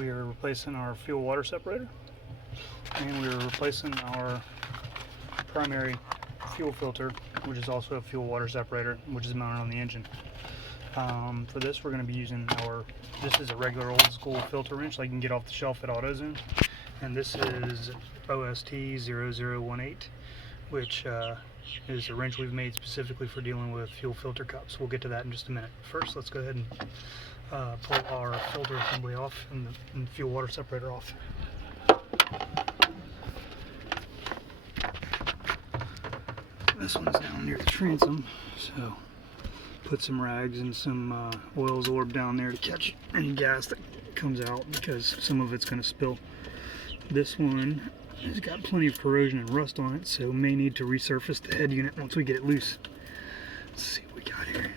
we are replacing our fuel water separator, and we are replacing our primary fuel filter, which is also a fuel water separator, which is mounted on the engine. For this, we're going to be using this is a regular old school filter wrench like you can get off the shelf at AutoZone, and this is OST0018, which is a wrench we've made specifically for dealing with fuel filter cups. We'll get to that in just a minute. First, let's go ahead and pull our filter assembly off and the fuel water separator off. This one's down near the transom, so put some rags and some oil absorb down there to catch any gas that comes out, because some of it's going to spill. This one has got plenty of corrosion and rust on it, so may need to resurface the head unit once we get it loose. Let's see what we got here.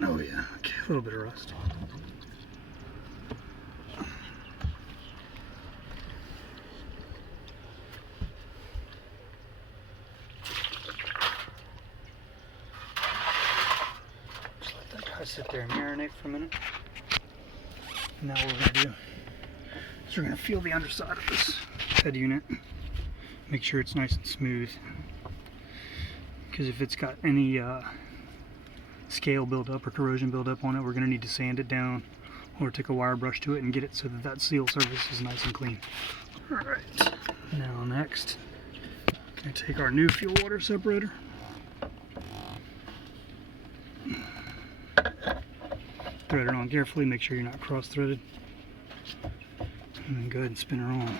Oh yeah, okay, a little bit of rust. Just let that guy sit there and marinate for a minute. Now what we're going to do is we're going to feel the underside of this head unit. Make sure it's nice and smooth, because if it's got any scale buildup or corrosion buildup on it, we're going to need to sand it down or take a wire brush to it and get it so that that seal surface is nice and clean. Alright, now next, I'm going to take our new fuel water separator. Thread it on carefully, make sure you're not cross-threaded, and then go ahead and spin her on.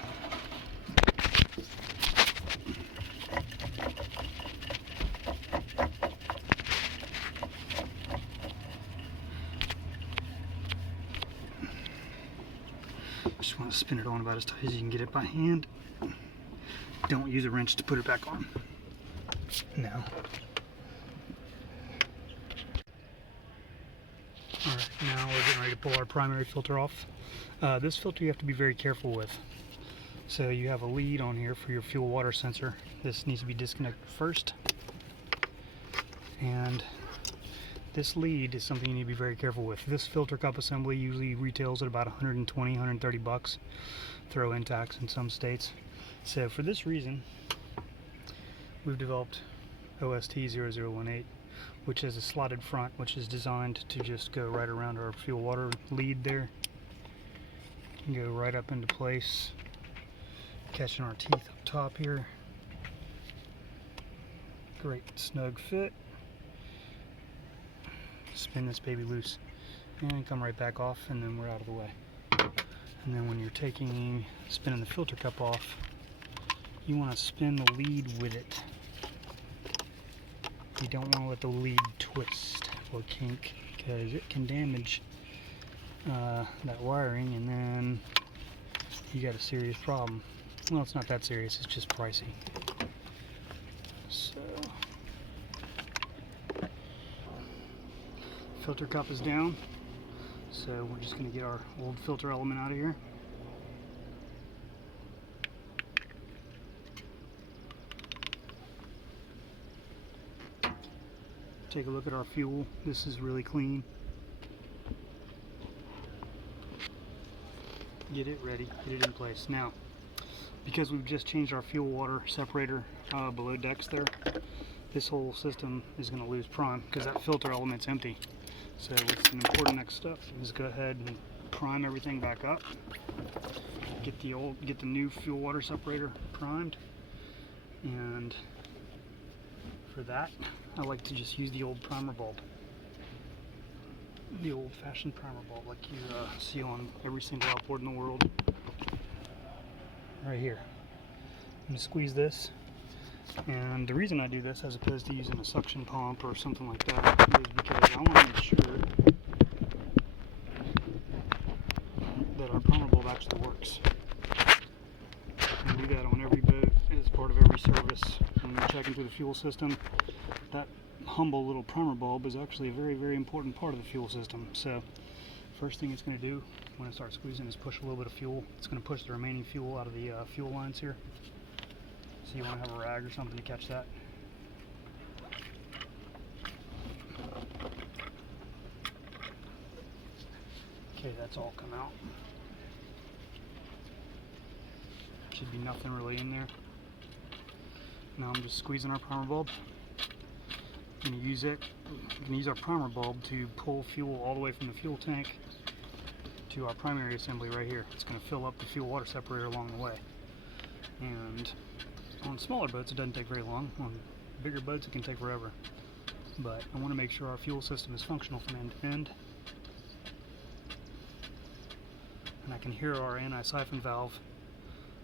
Just want to spin it on about as tight as you can get it by hand. Don't use a wrench to put it back on. Now. Alright, now we're getting ready to pull our primary filter off. This filter you have to be very careful with. So you have a lead on here for your fuel water sensor. This needs to be disconnected first. And this lead is something you need to be very careful with. This filter cup assembly usually retails at about 120, 130 bucks. Throw in tax in some states. So for this reason, we've developed OST0018, which has a slotted front, which is designed to just go right around our fuel water lead there. And go right up into place, catching our teeth up top here. Great snug fit. Spin this baby loose and come right back off, and then we're out of the way. And then when you're spinning the filter cup off, you want to spin the lead with it. You don't want to let the lead twist or kink, because it can damage that wiring, and then you got a serious problem. Well, it's not that serious, it's just pricey. So filter cup is down, so we're just going to get our old filter element out of here. Take a look at our fuel. This is really clean. Get it ready, get it in place. Now, because we've just changed our fuel water separator below decks there, this whole system is going to lose prime because that filter element's empty. So what's an important next step is go ahead and prime everything back up. Get the new fuel water separator primed, and for that I like to just use the old primer bulb. The old-fashioned primer bulb like you see on every single outboard in the world. Right here. I'm going to squeeze this, and the reason I do this as opposed to using a suction pump or something like that is because I want to make sure that our primer bulb actually works. And we do that on every boat as part of every service. When we're checking through the fuel system, that humble little primer bulb is actually a very, very important part of the fuel system. So first thing it's going to do when it starts squeezing is push a little bit of fuel. It's going to push the remaining fuel out of the fuel lines here. So you want to have a rag or something to catch that. Okay, that's all come out. Should be nothing really in there. Now I'm just squeezing our primer bulb. I'm going to use it. We can use our primer bulb to pull fuel all the way from the fuel tank to our primary assembly right here. It's going to fill up the fuel water separator along the way. And on smaller boats it doesn't take very long. On bigger boats it can take forever. But I want to make sure our fuel system is functional from end to end. And I can hear our anti-siphon valve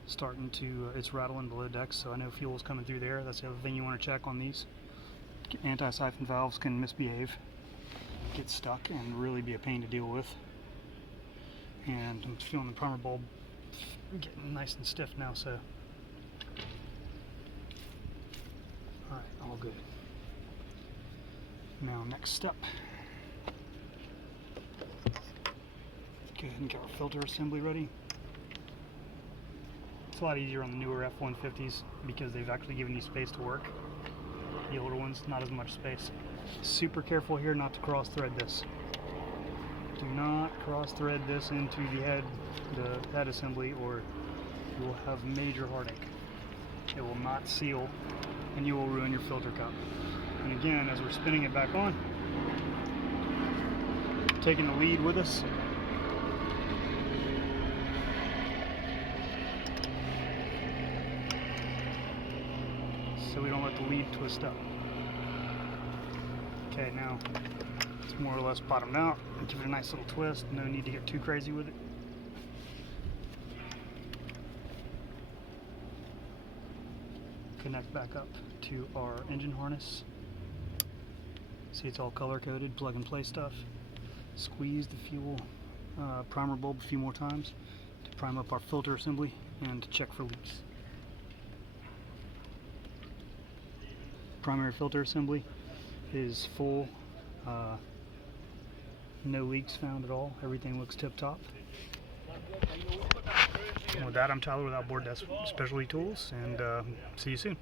starting to, it's rattling below decks, so I know fuel is coming through there. That's the other thing you want to check on these. Anti-siphon valves can misbehave, get stuck, and really be a pain to deal with. And I'm feeling the primer bulb getting nice and stiff now, so alright, all good. Now next step, go ahead and get our filter assembly ready. It's a lot easier on the newer F-150s because they've actually given you space to work. The older ones, not as much space. Super careful here not to cross thread this. Do not cross thread this into the head assembly, or you will have major heartache. It will not seal and you will ruin your filter cup. And again, as we're spinning it back on, taking the lead with us. So we don't let the lead twist up. Okay, now it's more or less bottomed out. Give it a nice little twist. No need to get too crazy with it. Connect back up to our engine harness. See, it's all color coded, plug and play stuff. Squeeze the fuel primer bulb a few more times to prime up our filter assembly and to check for leaks. Primary filter assembly is full, no leaks found at all. Everything looks tip-top. And with that, I'm Tyler with Outboard Specialty Tools, and see you soon.